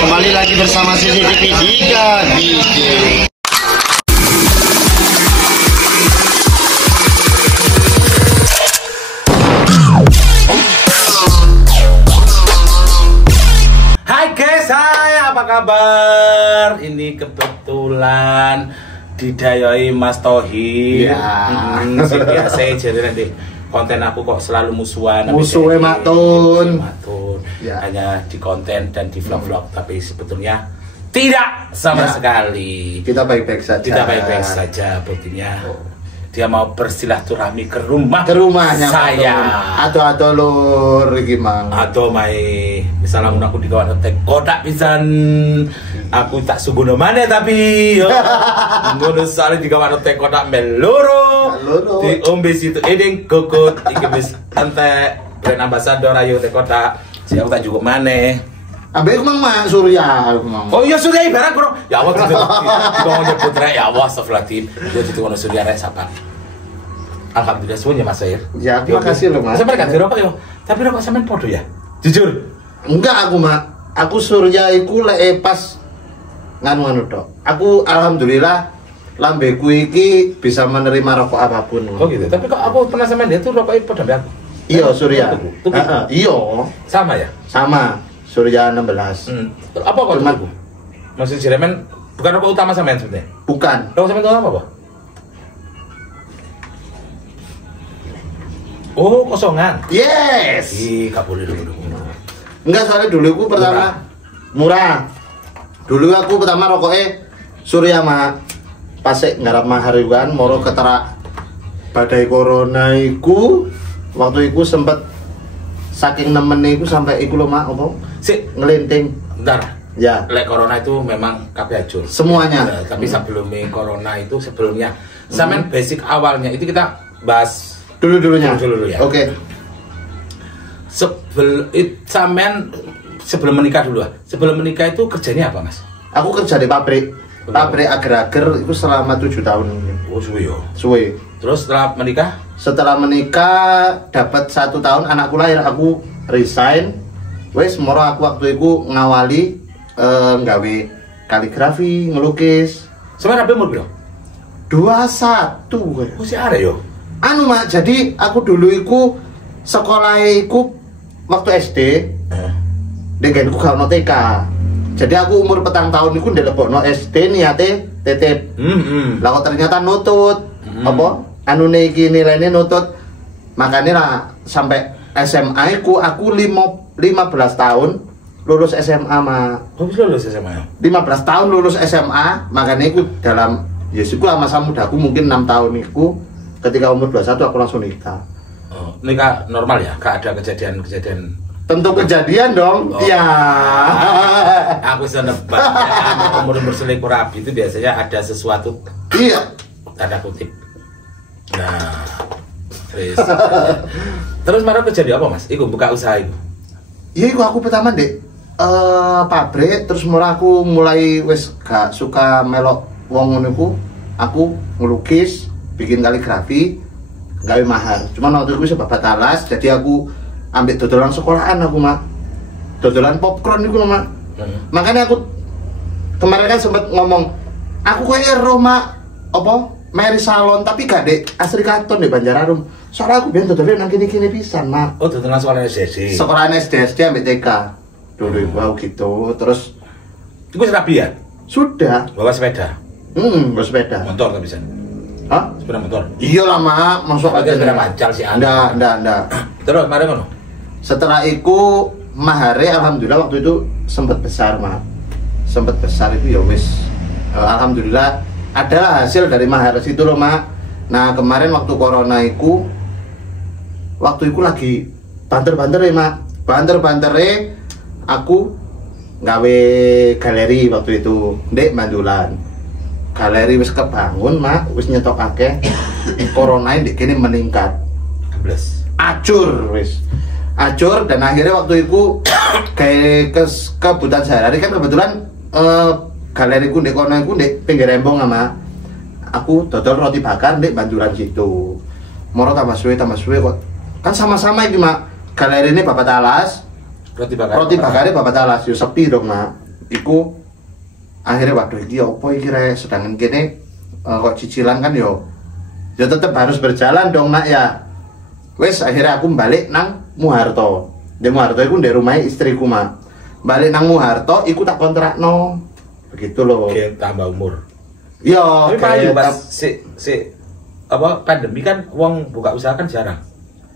Kembali lagi bersama CCTV 3 DJ. Hai guys, apa kabar? Ini kebetulan didayai Mas Tohir. Biasa jadi nanti konten aku kok selalu musuhan. Musuhnya Matun. Ya. Hanya di konten dan di vlog-vlog, tapi sebetulnya tidak sama sekali. Kita baik-baik saja. Kita baik-baik saja, buktinya. Dia mau bersilaturahmi ke rumahnya saya. Atau lur gimana? Atau mai misalnya aku di kawan tek kotak pisan aku tak subuh mana tapi ngono soalnya di kawan tek kotak meloro di ombe situ edeng kokot iki wis entek brand ambassador ayo tek kotak si aku tak cukup mana ambek emang mak Surya emang. Oh iya Surya ibarat bro ya Allah di kawan nyebut rek ya Allah astagfirullahaladzim yo di kawan Surya rek sapa. Alhamdulillah semuanya Mas Sair. Ya, terima kasih loh Mas. Sampai ganti rokok yo. Tapi rokok sampean podo ya? Jujur. Enggak aku Mak. Aku Surya iku lek pas nganu tok. Aku alhamdulillah lambeku iki bisa menerima rokok apapun. Oh gitu. Tapi kok aku pernah sama dia tuh rokoknya podo ambek aku. Iya Surya. Iya. Sama ya? Sama. Surya 16. Apa kok temanku? Maksud Jeremen bukan rokok utama sampean sebenarnya? Bukan. Rokok sampean utama apa? Oh, kosongan. Yes. Ih, gak boleh dulu. Enggak, soalnya dulu aku pertama murah. Dulu aku pertama rokoknya Surya Mak. Pas ngarap mahar kan moro ketera badai corona iku waktu iku sempet saking nemennya iku sampai iku lho Mak apa? Sik, Ngelinting. bentar. Ya. Lek corona itu memang kabeh hancur. Semuanya. Ya, tapi sebelumnya corona itu sebelumnya. Sampean basic awalnya itu kita bahas Dulu-dulunya. Dulu ya. Oke. Sampean sebelum menikah dulu. Sebelum menikah itu kerjanya apa, Mas? Aku kerja di pabrik. Pabrik agar-agar itu selama 7 tahun. Oh, suwe yo. Suwe. Terus setelah menikah? Setelah menikah dapat 1 tahun anakku lahir, aku resign. Wes moro aku waktu itu ngawali nggawe kaligrafi, ngelukis. Sampeyan rapi umur piro? 21 kayak. Oh, si are yo. Anu Mak, jadi aku dulu iku sekolah iku waktu SD dengan gak ono TK. Jadi aku umur 4 tahun iku ndelebokno SD niate titip. Lah kok ternyata nutut. Apa? Anune iki nilainya nutut. Makanya lah sampai SMA iku aku 15 tahun lulus SMA Mak. Kok bisa lulus SMA? 15 tahun lulus SMA, makanya iku dalam ya siku masa mudaku mungkin 6 tahun iku. Ketika umur 21 aku langsung nikah. Oh, nikah normal ya? Gak ada kejadian-kejadian? Tentu kejadian dong. Oh. Ya. Aku senebak umur-umur selingkuh rapi itu biasanya ada sesuatu. Iya. Tanda kutip. Nah, terus mana kejadian apa Mas? Iku buka usaha itu? Iya, aku pertama dek pabrik, terus mulai aku mulai wes gak suka melok wong ngono iku. Aku ngelukis, bikin kaligrafi, gawe mahar. Cuman waktu itu sebab talas, jadi aku ambil dodolan sekolahan aku Mak. Dodolan popcorn itu Mak. Makanya aku kemarin kan sempat ngomong, aku kayak Roma apa Mary Salon tapi gak dek asri kanton di Banjararum. Soalnya aku biar dodolan nang kini-kini pisan Mak. Oh, dodolan sekolah SD. Sekolahan SD ambil TK. Dulu wow gitu. Terus itu rapi ya? sudah. Bawa sepeda. Bersepeda. Motor tapi bisa. Hah? Sepeda motor. Iya lah Mak, masuk Pakai sepeda pancal sih. Ndak. Terus mari ngono. Setelah itu mahare alhamdulillah waktu itu sempat besar Mak. Sempat besar itu ya wis. Alhamdulillah adalah hasil dari mahar situ loh Mak. Nah kemarin waktu corona itu lagi banter-banter ya Mak. Banter-bantere aku gawe galeri waktu itu Dek Mandulan. Galeri wis kebangun Mak, wis nyetok akeh. Corona ini kini meningkat. Kebles. Acur wis. Acur dan akhirnya waktu itu kayak kebutuhan sehari-hari kan kebetulan galeriku ndek kono iku ndek pinggir rembong sama aku dodol roti bakar ndek Banduran situ. Moro tambah suwe kok. Kan sama-sama iki Mak. Galeri ini Bapak Talas. Roti bakarnya Bapak Talas yo sepi dong Mak. iku akhirnya waduh iki opo iki rek, sedangkan kene kok cicilan kan yo tetep harus berjalan dong nak ya. Wes akhirnya aku balik nang Muharto. Di Muharto iku ndek rumah istriku mak. Balik nang Muharto iku tak kontrakno. Begitu loh. Oke, tambah umur. Iya, Tapi payu pas si apa pandemi kan wong buka usaha kan jarang.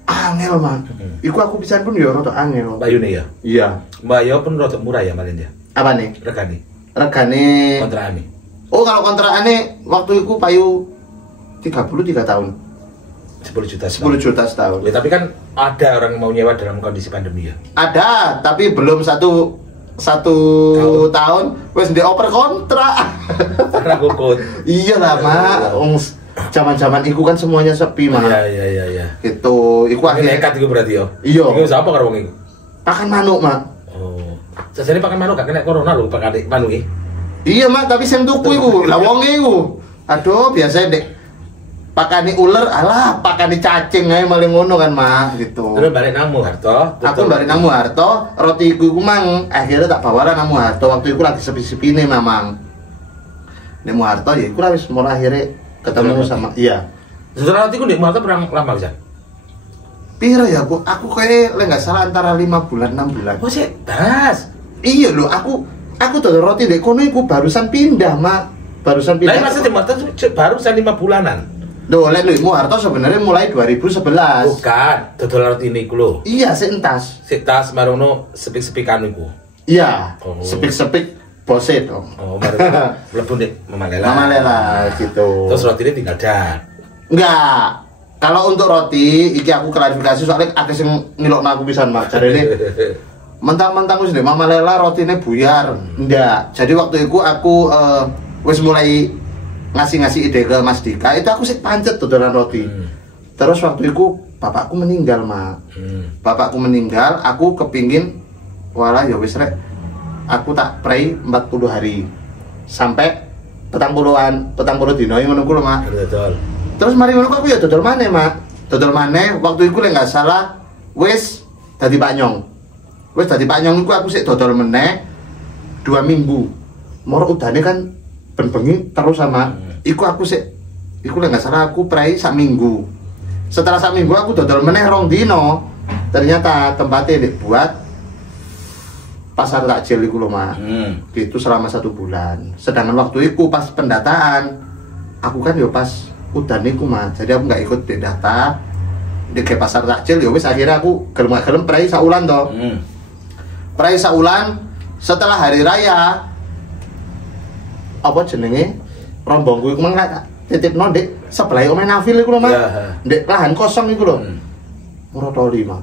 angel mak. Iku aku pisan pun yo rada angel. Bayune ya. Iya. Mbak yo pun rada murah ya malin ya. Apa nih? Regane. Regane Kontrakane. Oh, kalau kontrakane waktu itu payu 33 tahun. 10 juta. 10 juta setahun. Ya, tapi kan ada orang yang mau nyewa dalam kondisi pandemi ya. Ada, tapi belum satu tahun wes dioper kontrak. Karena gokut. Iya lah, Mak. Zaman-zaman iku kan semuanya sepi, Mak. Iya. Itu, iku Ini akhirnya nekat iku berarti yo. Iya. Iku siapa karo wong iku? pakan manuk, Mak. Oh. Sajane pakan manuk gak kena corona lho pakan manuk iki. Iya, Mak, tapi sing tuku iku, lah wong iku. Aduh, biasa dek pakani ular, alah pakani cacing ae maling ngono kan, Mak, gitu. Terus balik nang Muharto. Aku balik nang Muharto, roti iku mang akhirnya tak bawa nang Muharto. Waktu itu lagi sepi-sepine memang. Nek Muharto ya iku lah wis mulai akhirnya ketemu sama iya. Setelah roti ku di Muharto perang lama bisa. Piro ya aku kayak lek enggak salah antara 5 bulan 6 bulan. Oh sih, das. Iya lho, aku dodol roti dek kono iku barusan pindah, Mak. Barusan pindah. Lah masa di Muharto baru 5 bulanan. Loh, lek lho Muharto sebenarnya mulai 2011. Bukan, dodol roti ini ku lho. Iya, seentas. Sik tas marono sepik-sepikan iku. Iya, Oh. sepik-sepik bose dong. Oh, baru mlebu nek Mama Lela. Mama Lela gitu. Terus roti ini tinggal dak. Enggak. Kalau untuk roti, iki aku klarifikasi soalnya ada yang nilokno aku pisan, Mak. Jadi ini mentang-mentang wis ndek Mama Lela rotine buyar. Enggak. Jadi waktu itu aku wis mulai ngasih ide ke Mas Dika. Itu aku sih pancet dodolan roti. Terus waktu itu bapakku meninggal, Mak. Bapakku meninggal, aku kepingin walah ya wis rek. Aku tak pray 40 hari. Sampai petang puluh dino ngono ku lho, Mak. Dodol. Terus mari ngono aku ya dodol maneh, Mak. Dodol maneh waktu iku lek enggak salah wis dadi Pak Nyong. Wis dadi Pak Nyong iku aku sik dodol meneh 2 minggu. Moro udane kan ben bengi terus sama. Iku aku sik iku lek enggak salah aku prai sak minggu. Setelah sak minggu aku dodol meneh 2 dino. Ternyata tempatnya dibuat pasar takjil iku lho, Mak. Itu selama 1 bulan. Sedangkan waktu itu pas pendataan aku kan yo pas udan iku, Mak. Jadi aku nggak ikut di data di ke pasar takjil ya wis akhirnya aku gelem prai saulan toh. Prai saulan setelah hari raya apa jenenge rombongku iku mang tak titipno ndek sebelah omahe Nafil iku lho, Mak. Iya. Ndek lahan kosong iku lho. Murotoli, Mak.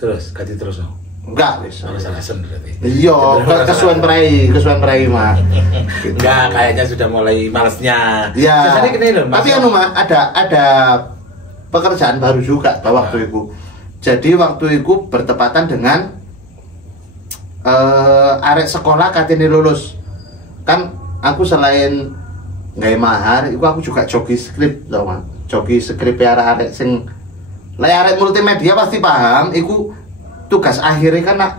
Terus ganti terus no. Enggak wis. Alasan berarti. Iya, kesuwen prai, Mak. Gitu. Enggak, kayaknya sudah mulai malesnya. Iya. Biasanya gini loh, Mas. Tapi anu, Mak, ada pekerjaan baru juga waktu itu. Jadi waktu itu bertepatan dengan arek sekolah katene lulus. Kan aku selain nggawe mahar, iku aku juga joki skrip tau, Mak. Joki skrip arek sing arek multimedia pasti paham, iku tugas akhirnya kan nak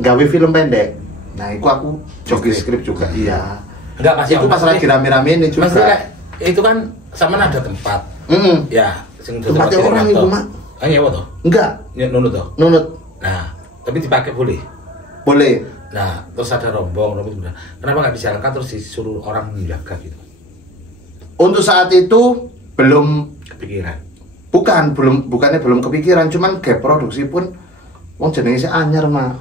gawe film pendek. Nah, iku aku joki skrip juga. Iya. Enggak, Mas. Itu pas lagi rame-rame ini juga. Mas, itu kan sama ada tempat. Ya, sing Tempatnya orang itu, Mak. Ah, nyewa toh? Enggak, Nunut toh? nunut. Nah, tapi dipakai boleh. Boleh. Nah, terus ada rombong kemudian. Kenapa nggak dijalankan terus disuruh orang menjaga gitu? Untuk saat itu belum Kepikiran. bukannya belum kepikiran, cuman gap produksi pun wong jenenge sik anyar, Mak.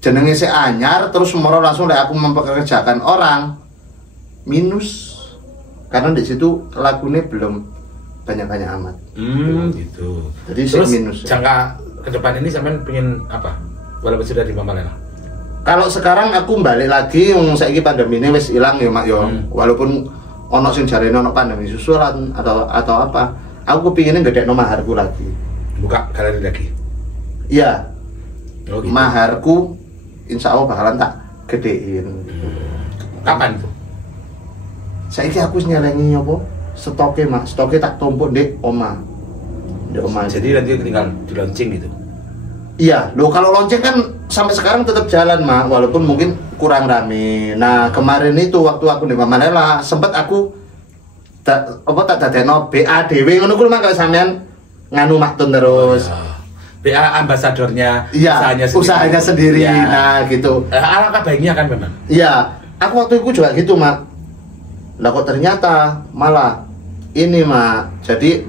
Jenenge sik anyar terus moro langsung lek aku mempekerjakan orang minus. Karena di situ lagunya belum banyak-banyak amat. Gitu. Jadi Terus sik minus. jangka ke depan ini sampean pengen apa? Walaupun sudah di Mama Lela. Kalau sekarang aku balik lagi wong saiki pandemi ini wis ilang ya, Mak yo. Walaupun ono sing jarene ono pandemi susulan atau apa, aku kepinginnya gedekno maharku lagi. Buka galeri lagi. Iya. Oh, gitu. Maharku insya Allah bakalan tak gedein. Kapan itu? Saiki aku wis nyelengi apa? Stoke, Mak. Stoke tak tumpuk ndek oma. Ndek oma. Jadi nanti tinggal di launching gitu. Iya, lo kalau lonceng kan sampai sekarang tetap jalan mak, walaupun mungkin kurang rame. Nah kemarin itu waktu aku di Mamalela sempet aku tak dadekno BA dhewe ngono kuwi mak kalau sampean nganu maktun terus. BA ambasadornya Iya, usahanya sendiri. Ya. Nah gitu. Alangkah baiknya kan memang. Iya, aku waktu itu juga gitu mak. Lah kok ternyata malah ini mak. Jadi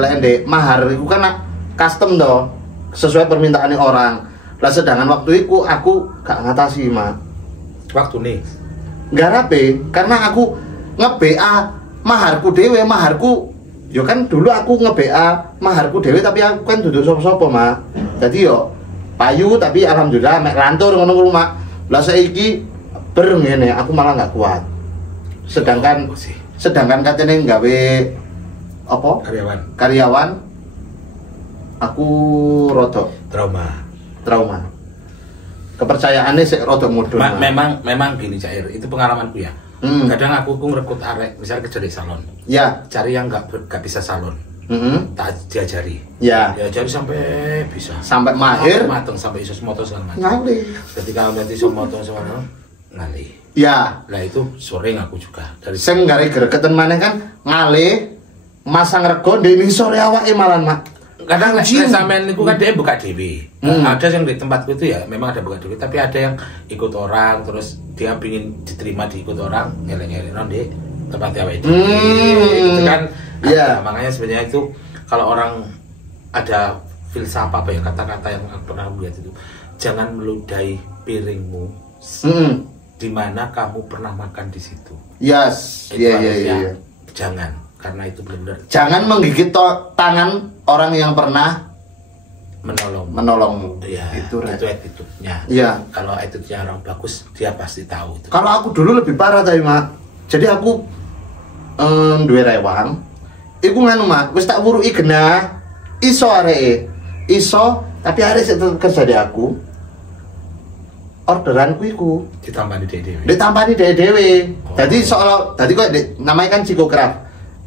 lende mahar itu kan custom toh, sesuai permintaan orang. Lah sedangkan waktu itu aku gak ngatasi mak. Waktu nih. Nggak rapi karena aku nge-BA maharku dewe, maharku yo kan dulu aku nge-BA maharku dewe tapi aku kan duduk sapa-sapa mak. Jadi yo payu tapi alhamdulillah mek lantur ngono mak. Lah saiki bareng ngene aku malah nggak kuat. Sedangkan katanya nggawe apa? Karyawan aku rodok trauma. Kepercayaannya sik rodok mudhun. Memang gini Cair, itu pengalamanku ya. Kadang aku ngerekut arek, misalnya kerja di salon. Ya. Cari yang nggak bisa salon. Tak diajari. Ya. Diajari sampai bisa. Sampai mahir. Mateng sampai iso moto segala macam. Ngalih. Ketika udah iso moto segala ngalih. Ya. Lah itu sering aku juga dari sing gare gregeten maneh kan ngalih masang rego ndek ning sore awake malan mak. Kadang nek sampean niku kan dia buka dhewe. Ada yang di tempatku itu ya memang ada buka dhewe, tapi ada yang ikut orang terus dia pingin diterima diikut orang ngeleng-ngeleng di tempat awake dhewe. Itu kan Iya. Makanya sebenarnya itu kalau orang ada filsafat apa ya kata-kata yang aku pernah lihat itu, jangan meludahi piringmu. Di mana kamu pernah makan di situ. Yes. Iya. Jangan, karena itu benar-benar. Jangan menggigit tangan orang yang pernah menolongmu. Iya. Itu attitude-nya. Iya. Kalau attitude-nya orang bagus, dia pasti tahu itu. Kalau aku dulu lebih parah tadi mak. Jadi aku duwe rewang. Iku nganu mak, wis tak wuruki genah. Iso areke. Iso, tapi arek sik kerja di aku. Orderanku iku Ditampani dhewe. Ditampani dhewe. Jadi soal tadi kok namanya kan psikograf.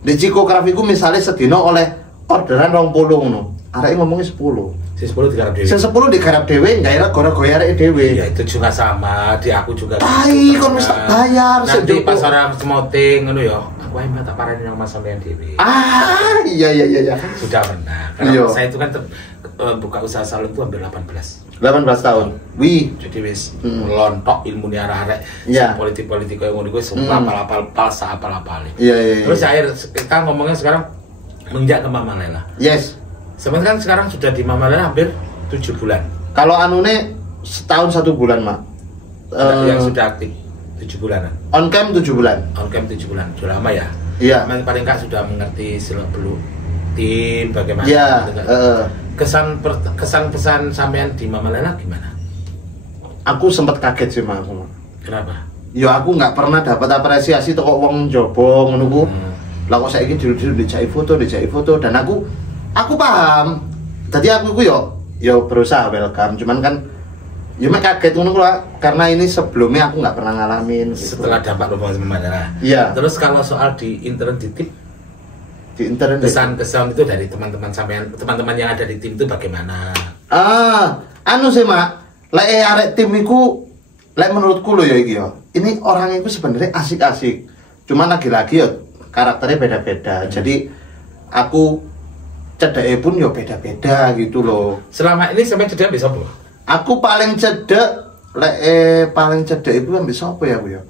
Di psikograf iku misalnya sedina oleh orderan 20 ngono. Arek ngomongnya 10. Si 10 digarap dhewe. Si 10 digarap dhewe, enggak era gara-gara arek dhewe. Ya itu juga sama, di aku juga. Tai kon wis tak bayar nanti pas orang semoting ngono ya. Aku ae tak parani nang Mas sampean dhewe. Iya. Sudah pernah. Karena saya itu kan buka usaha salon itu hampir 18 tahun. Wih, jadi wis melontok ilmu ni arek-arek. Iya. Politik-politik koyo ngono kuwi semua apal-apal palsa apal-apal. Iya. Terus akhir kita ngomongnya sekarang menginjak ke Mamalela. Yes. Sebenarnya kan sekarang sudah di Mamalela hampir 7 bulan. Kalau anune setahun 1 bulan, Mak. Yang sudah aktif 7 bulanan. On cam 7 bulan. On cam 7 bulan. Sudah lama ya? Iya. Paling enggak sudah mengerti seluk-beluk tim bagaimana. Iya. Kesan pesan sampean di Mamalela gimana? Aku sempat kaget sih, Mak. Kenapa? Ya aku nggak pernah dapat apresiasi toko wong jobo ngono ku. Lah kok saiki dulu dijaki foto dan aku paham. Tadi aku yo berusaha welcome, cuman kan ya mek kaget ngono karena ini sebelumnya aku nggak pernah ngalamin gitu. Setelah dapat hubungan sama Mamalela. Iya. Terus kalau soal di internet di internet kesan-kesan itu dari teman-teman sampean, teman-teman yang ada di tim itu bagaimana? Anu sih Mak, lek arek tim iku lek menurutku lho ya iki ya. Ini orang itu sebenarnya asik-asik. Cuman lagi-lagi ya karakternya beda-beda. Jadi aku cedeke pun ya beda-beda gitu loh. Selama ini sampai cedek bisa apa? Aku paling cedek paling cedek itu ambek sapa ya aku ya.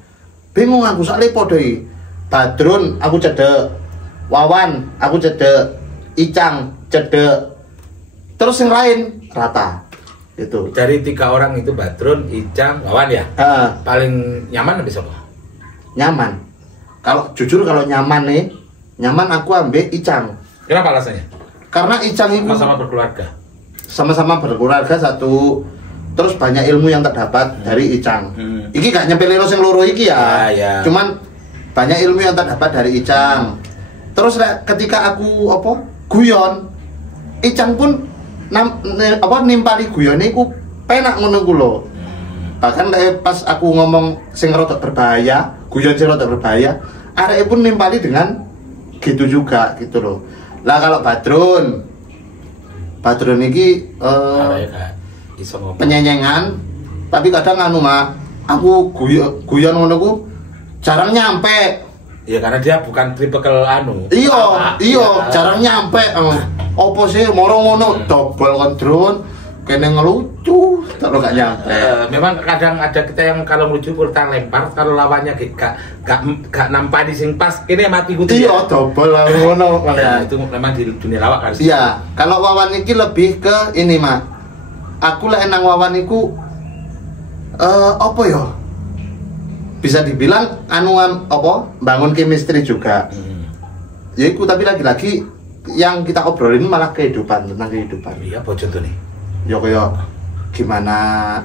Bingung aku soalnya podo iki. Badrun aku cedek. Wawan aku cedek. Icang cedek. Terus yang lain rata. Itu. Dari 3 orang itu Badrun, Icang, Wawan ya? Paling nyaman habis apa? Nyaman. Kalau jujur kalau nyaman nih, nyaman aku ambek Icang. Kenapa alasannya? Karena Icang itu sama-sama berkeluarga. Sama-sama berkeluarga satu. Terus banyak ilmu yang terdapat dari Icang. Iki gak nyempelin sing loro iki ya. Ya. Cuman banyak ilmu yang terdapat dari Icang. Terus ketika aku guyon, Icang pun nimpali guyone iku penak ngono ku lho. Bahkan pas aku ngomong sing rada berbahaya, guyon sing rada berbahaya, areke pun nimpali dengan gitu juga gitu loh. Lah kalau Badrun iki iso ngomong. penyenyengan, tapi kadang anu Mak, aku guyon ngono ku jarang nyampe. Ya karena dia bukan tipikal anu. Iya, jarang nyampe. Opo sih moro ngono dobel kon drone kene ngelucu terus gak nyampe. Memang kadang ada kita yang kalau ngelucu kita lempar, kalau lawannya gak nampani sing pas kene mati ku. Iya, dobel ngono. Ya, itu memang di dunia lawak harus. Iya, kalau Wawan iki lebih ke ini Mak. Aku lek nang Wawan iku apa ya? Bisa dibilang anuan apa? Bangun chemistry juga. Ya iku tapi lagi-lagi yang kita obrolin malah kehidupan, tentang kehidupan. Iya, apa contoh nih? Ya kayak gimana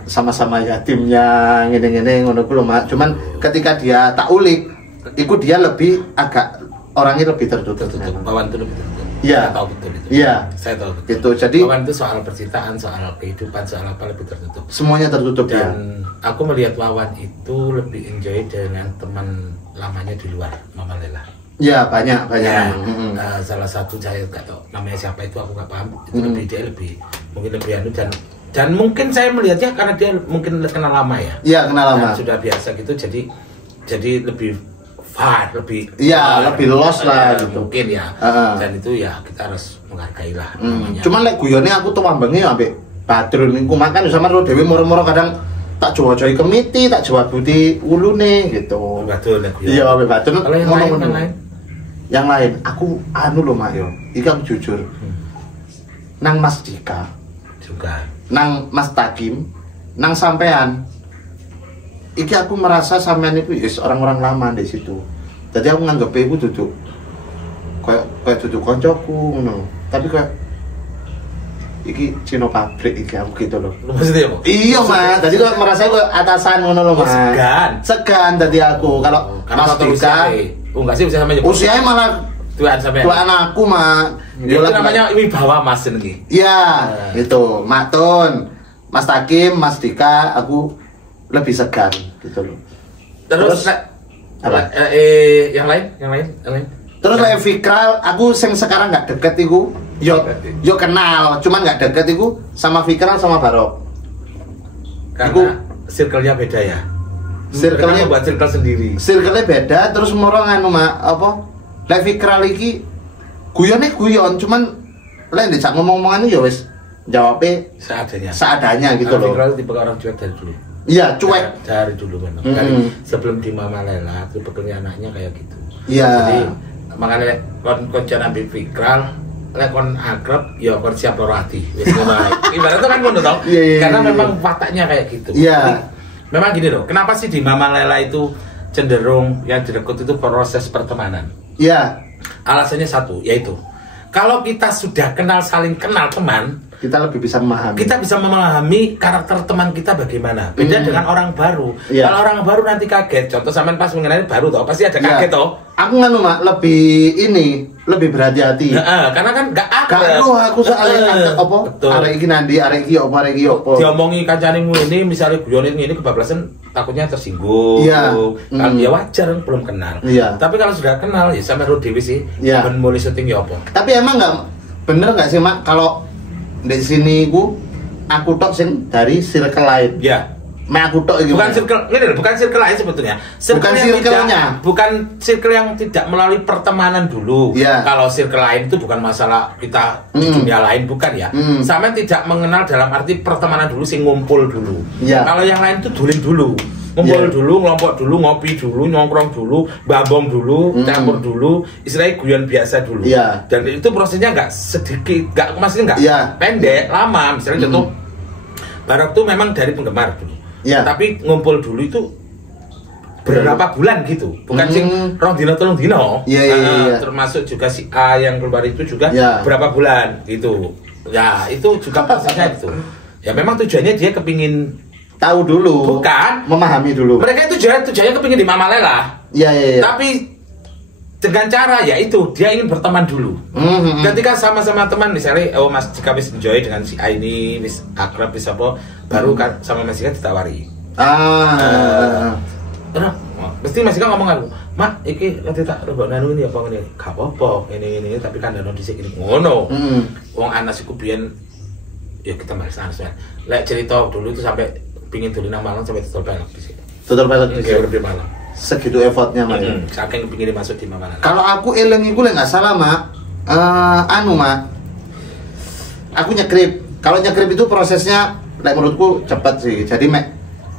sama-sama yatimnya ngene-ngene ngono ku lho Mak. Cuman ketika dia tak ulik, iku dia lebih agak orangnya lebih tertutup. Wawan itu lebih tertutup. Iya. Saya tahu betul itu. Iya. Saya tahu betul. Gitu. Jadi Wawan itu soal percintaan, soal kehidupan, soal apa lebih tertutup. semuanya tertutup ya. Dan aku melihat Wawan itu lebih enjoy dengan teman lamanya di luar Mama Lela. Ya banyak. Ya, salah satu saya nggak tahu namanya siapa itu, aku nggak paham. Itu dia mungkin lebih anu, dan mungkin saya melihatnya karena dia mungkin kenal lama ya. Iya kenal lama. Dan sudah biasa gitu, jadi lebih fun, lebih Iya lebih los lah gitu. mungkin ya. Dan itu ya kita harus menghargai lah namanya. Cuman lek guyone aku tuh wambenge ambek Badrun niku makan sama ro dhewe moro-moro kadang tak jowo-jowi kemiti, tak jowo buti ulune gitu. Betul ya. Iya ambek Badrun. Kalau yang lain. Yang lain, aku anu loh Mak yo. Iki aku jujur. Nang Mas Dika, Juga. nang Mas Takim, nang sampean. Iki aku merasa sampean itu yes, orang-orang lama di situ. Jadi aku nganggep iku duduk kayak duduk koncoku ngono. Tapi kayak iki Cino pabrik iki aku gitu loh. Lu maksudnya apa? Iya Mas, jadi kok merasa kok atasan ngono loh Mas. Segan tadi aku kalau Mas Dika. Enggak sih bisa namanya. Usianya malah tuaan sampai. tuaan aku Mak. Itu namanya wibawa Mas ini. Iya, itu Mak Tun, Mas Takim, Mas Dika, aku lebih segan gitu loh. Terus apa? Yang lain. Terus lek Fikral, aku sing sekarang nggak deket iku, yo kenal, cuman nggak deket iku sama Fikral sama Barok. Karena circle-nya beda ya. Circle-nya buat circle sendiri. Circle-nya beda, terus moro nganu Mak, apa? Lek Fikral iki guyone guyon, cuman lek ndek ngomong-ngomongan ya wis jawabnya seadanya gitu loh. Fikral tipe orang cuek dari dulu. Iya, cuek dari dulu memang. Dari sebelum di Mama Lela, itu pekerjaan anaknya kayak gitu. Iya. Jadi makanya kon ambil Fikral, lek kon akrab ya kon siap loro ati. Wis ngono ae. Ibaratnya kan ngono to. Karena memang wataknya kayak gitu. Iya. Memang gini loh, kenapa sih di Mama Lela itu cenderung yang direkrut itu proses pertemanan? Iya. Alasannya satu, yaitu kalau kita sudah saling kenal teman, kita lebih bisa memahami. Kita bisa memahami karakter teman kita bagaimana. Beda dengan orang baru. Iya. Kalau orang baru nanti kaget. Contoh sampean pas mengenali baru toh, pasti ada kaget toh. Aku nganu Mak, lebih berhati-hati. Nah, karena kan gak ada. Aku soalnya apa? Arek iki nandi, arek iki opo. Diomongi kancane ini misalnya guyonin ini kebablasan takutnya tersinggung. Iya. Kan ya wajar belum kenal. Iya. Tapi kalau sudah kenal ya sampe ro dhewe sih. Iya. Ben mulai syuting ya apa. Tapi emang bener nggak sih Mak kalau di sini aku tok sing dari circle lain. Ya. Aku tok iki. Bukan circle lain sebetulnya. Bukan circle yang tidak melalui pertemanan dulu. Yeah. Kalau circle lain itu bukan masalah kita di dunia lain, bukan ya. Sama tidak mengenal dalam arti pertemanan dulu, sing ngumpul dulu. Yeah. Kalau yang lain itu duling dulu. Ngumpul dulu, ngelompok dulu, ngopi dulu, nongkrong dulu, babong dulu, campur dulu, istilahnya guyon biasa dulu. Yeah. Dan itu prosesnya nggak sedikit, maksudnya nggak pendek, lama. Misalnya contoh, Barok tuh memang dari penggemar dulu. Ya. Tapi ngumpul dulu itu berapa bulan gitu, bukan sing rong dino telung dino. Iya. Termasuk juga si A yang keluar itu juga berapa bulan gitu. Ya itu juga prosesnya itu. Ya memang tujuannya dia kepingin tahu dulu. Bukan memahami dulu. Mereka itu tujuannya kepingin di Mama Lela. Iya. Tapi dengan cara ya itu dia ingin berteman dulu. Ketika sama-sama teman misalnya Mas Jika wis enjoy dengan si A ini, wis akrab, wis apa, baru kan sama Mas Jika ditawari. Pasti Mas Jika ngomong aku, "Mak, iki nanti tak robok nanu ini apa ngene?" "Gak apa-apa, ini tapi kan dano dhisik ini." Ngono. Wong anak iku biyen Ya kita balik sana sebenarnya. Lek cerita dulu itu sampai pingin dulu malam sampai tutul pelek di sini. Tutul pelek di sini. Lebih malam. Segitu effortnya Mak. Saking pingin masuk di mana. Kalau aku eling iku lek nggak salah Mak, Mak. Aku nyekrip. Kalau nyekrip itu prosesnya lek menurutku cepat sih. Jadi Mek,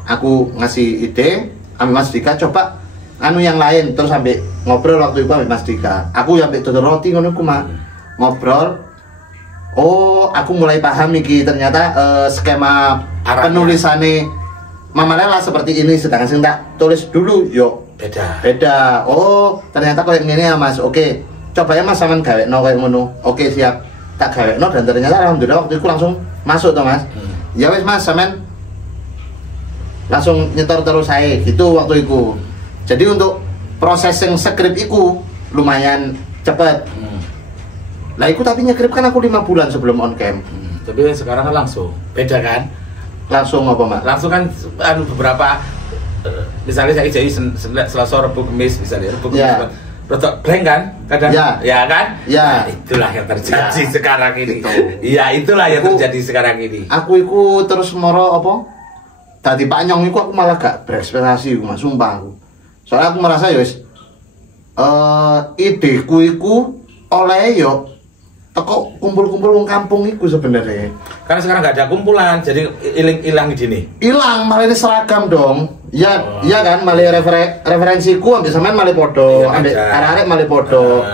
aku ngasih ide, ambil Mas Dika coba yang lain terus sampai ngobrol waktu itu ambil Mas Dika. Aku sampai tutur roti ngono ku Mak. Ngobrol. Oh, aku mulai paham iki ternyata skema penulisannya Mama Lela seperti ini, sedangkan sing tak tulis dulu yo beda. Oh, ternyata kok yang ini ya Mas. Oke, coba ya Mas sampean gawekno koyo ngono. Oke, siap. Tak gawekno dan ternyata alhamdulillah waktu itu langsung masuk toh Mas. Ya wis Mas, sampean langsung nyetor terus saya gitu waktu itu. Jadi untuk processing skrip iku lumayan cepet. Lah iku tapi nyekrip kan aku 5 bulan sebelum on cam. Tapi sekarang kan langsung beda kan? Langsung apa Mak? Langsung kan beberapa misalnya saya jadi Selasa, Rabu, Kamis misalnya Rabu, Kamis rotok blank kan kadang ya kan? Ya. Nah, itulah yang terjadi sekarang ini. Iya, itulah yang terjadi sekarang ini. Aku iku terus moro apa? Tadi Pak Nyong iku aku malah gak berekspektasi Mas, sumpah aku. Soalnya aku merasa ya wis ideku iku oleh yo teko kumpul-kumpul wong kampung iku sebenarnya. Karena sekarang nggak ada kumpulan, jadi hilang gini. Hilang, malah ini seragam dong. Ya, iya kan, malah referensiku ambil sampean malah podo, ambil arek-arek malah podo.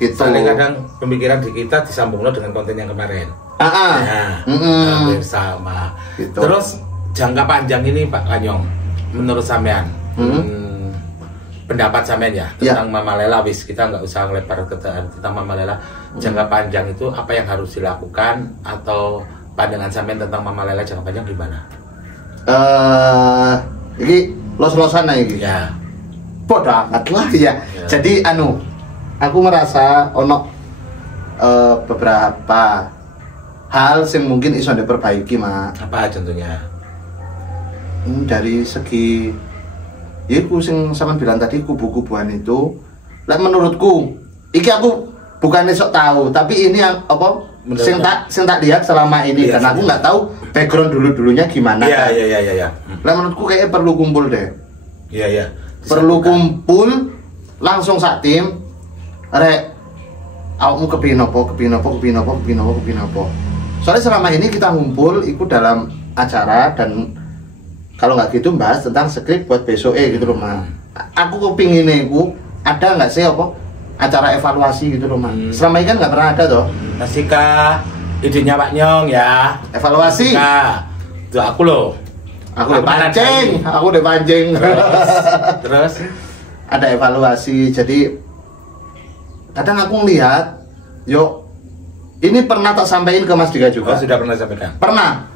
Gitu. Soalnya kadang pemikiran di kita disambungnya dengan konten yang kemarin. Hampir sama. Gitu. Terus jangka panjang ini Pak Kanyong, menurut sampean, pendapat sampean ya tentang Mama Lela, wis kita nggak usah ngelebar ke tentang Mama Lela. Jangka panjang itu apa yang harus dilakukan atau pandangan sampean tentang Mama Lela jangka panjang gimana? Ini los-losan aja gitu. Ya. Bodoh amat lah ya. Jadi aku merasa ono beberapa hal yang mungkin iso diperbaiki Mak. Apa contohnya? Dari segi ya aku sing sampean bilang tadi kubu-kubuan itu, menurutku iki aku bukan sok tahu, tapi ini yang apa sing tak lihat selama ini karena aku nggak tahu background dulunya gimana. Iya. Menurutku kayaknya perlu kumpul deh. Iya. Perlu kumpul langsung sak tim. Rek, awakmu kepingin apa? Soalnya selama ini kita ngumpul ikut dalam acara dan kalau nggak gitu bahas tentang skrip buat besok gitu loh Mak. Aku kepinginnya itu ada nggak sih apa acara evaluasi gitu loh Mak. Selama ini kan nggak pernah ada toh. Nasika idenya Pak Nyong ya. Evaluasi. Itu aku loh. Aku udah pancing. Terus ada evaluasi. Jadi kadang aku ngelihat, ini pernah tak sampaikan ke Mas Dika juga. Oh, sudah pernah sampaikan. Pernah.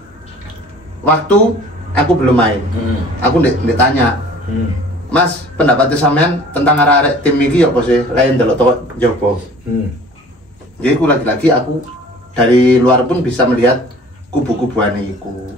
Waktu aku belum main. Aku ditanya. Mas, pendapatnya sampean tentang arek tim iki apa sih? Lain delok toko jopo. Jadi lagi-lagi aku dari luar pun bisa melihat kubu-kubuan iku.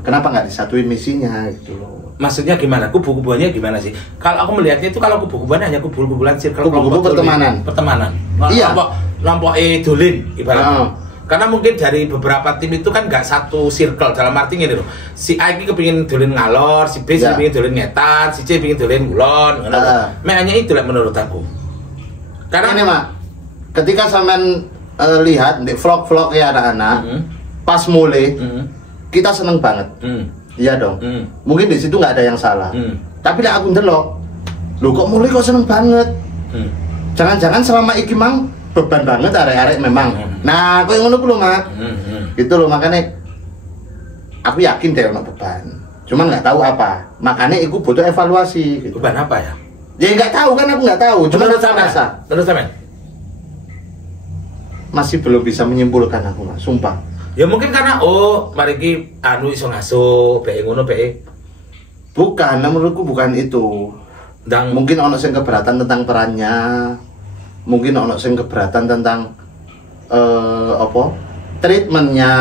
Kenapa nggak disatuin misinya gitu loh? Maksudnya gimana? Kubu-kubuannya gimana sih? Kalau aku melihatnya itu kalau kubu-kubuan hanya kubu-kubuan circle, kubu-kubu pertemanan. Iya. Kelompok dolin ibaratnya. Karena mungkin dari beberapa tim itu kan nggak satu circle, dalam arti gini loh. Si A ini kepingin dolin ngalor, si B kepingin dolin ngetan, si C kepingin dolin ngulon. Makanya itu lah menurut aku. Karena ini Mak, ketika sampean lihat di vlog-vlog ya anak-anak, pas mulai kita seneng banget. Iya dong. Mungkin di situ nggak ada yang salah. Tapi lah aku ndelok, lo kok mulai kok seneng banget. Jangan-jangan selama iki mang beban banget arek-arek memang. Nah, aku yang ngono ku lho, Mak. Gitu loh, makanya aku yakin deh ono beban. Cuman nggak tahu apa. Makanya aku butuh evaluasi gitu. Beban apa ya? Ya nggak tahu kan, aku nggak tahu. Cuma rasa. Terus sampean? Masih belum bisa menyimpulkan aku, Mas. Sumpah. Ya mungkin karena mari ki iso ngasuh, bae ngono bae. Bukan, menurutku bukan itu. Mungkin ono sing keberatan tentang perannya. Mungkin ono sing keberatan tentang treatmentnya,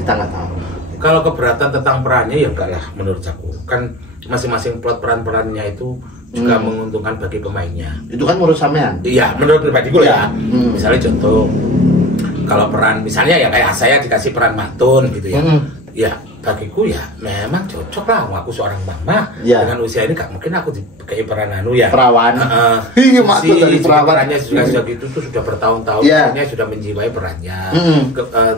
kita nggak tahu. Kalau keberatan tentang perannya ya enggak lah menurut aku. Kan masing-masing plot peran-perannya itu juga menguntungkan bagi pemainnya. Itu kan menurut sampean. Iya, menurut pribadiku ya. Misalnya contoh Kalau peran misalnya ya kayak saya dikasih peran Matun gitu ya. Ya bagiku ya memang cocok lah. Aku seorang mama dengan usia ini gak mungkin aku dipakai peran ya. Perawan. Iya Matun dari perawan. Perannya sudah gitu tuh sudah bertahun-tahun. Ini sudah menjiwai perannya.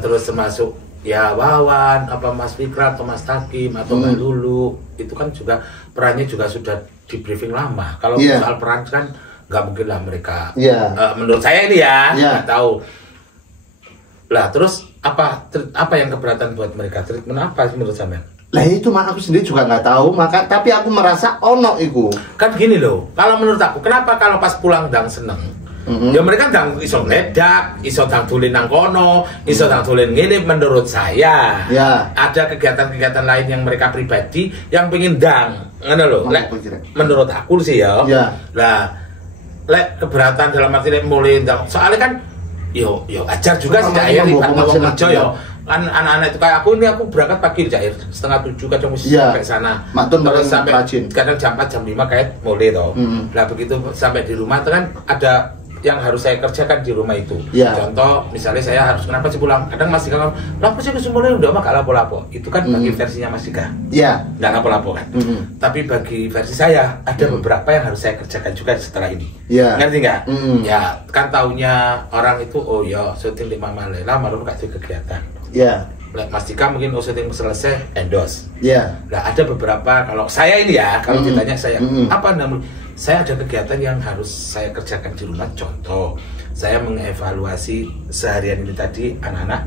Terus termasuk ya Wawan, apa Mas Fikra atau Mas Takim atau Mbak Lulu itu kan juga perannya juga sudah di briefing lama. Kalau soal peran kan nggak mungkin lah mereka. Menurut saya ini ya nggak tahu. Lah terus apa yang keberatan buat mereka? Treatment apa sih menurut sampean? Lah itu mah aku sendiri juga nggak tahu, tapi aku merasa ono iku. Kan gini loh, kalau menurut aku kenapa kalau pas pulang dang seneng? Ya mereka dang iso ngledak, iso dang dolen nang kono, iso dang dolen ngene. Menurut saya ada kegiatan-kegiatan lain yang mereka pribadi yang pengen dang, ngono lho. Menurut aku sih ya. Lah lek keberatan dalam arti lek mulai dang, soalnya kan yo ajar juga sih Cair kan wong kerja yo. Kan anak-anak itu kayak aku ini aku berangkat pagi Cair 6:30 kadang mesti sampai sana. Terus sampai kadang jam 4 jam 5 kayak mulai toh. Lah begitu sampai di rumah itu kan ada yang harus saya kerjakan di rumah itu. Contoh misalnya saya harus kenapa sih pulang? Kadang Mas Dika lapo sih kesemuanya udah mah gak lapo-lapo. Itu kan bagi versinya Mas Dika. Nggak lapo-lapo kan. Tapi bagi versi saya ada beberapa yang harus saya kerjakan juga setelah ini. Ngerti nggak? Ya kan taunya orang itu oh ya syuting di Mama Lela malu gak ada kegiatan. Mas Dika mungkin syuting selesai endorse. Nah ada beberapa kalau saya ini ya kalau ditanya saya apa namanya? Saya ada kegiatan yang harus saya kerjakan di rumah. Contoh, saya mengevaluasi seharian ini tadi anak-anak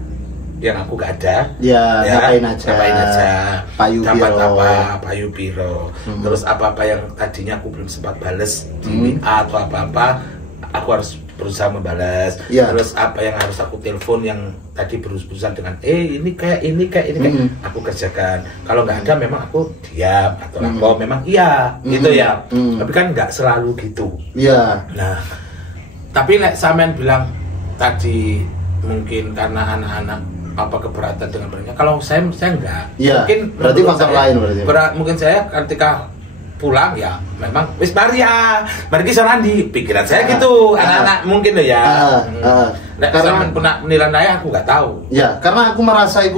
yang aku gak ada. Ngapain aja. Dapat apa, payu biro. Terus apa-apa yang tadinya aku belum sempat bales di WA atau apa-apa, aku harus berusaha membalas. Terus apa yang harus aku telepon yang tadi berurusan dengan ini kayak aku kerjakan. Kalau nggak ada memang aku diam atau lapor memang gitu ya. Tapi kan nggak selalu gitu. Nah tapi sampean bilang tadi mungkin karena anak-anak apa keberatan dengan perannya. Kalau saya enggak. Mungkin berarti faktor lain berarti. Mungkin saya ketika pulang ya memang wis mari kita nandi pikiran saya gitu anak-anak mungkin loh ya. Karena pernah menilai aku nggak tahu. Karena aku merasa itu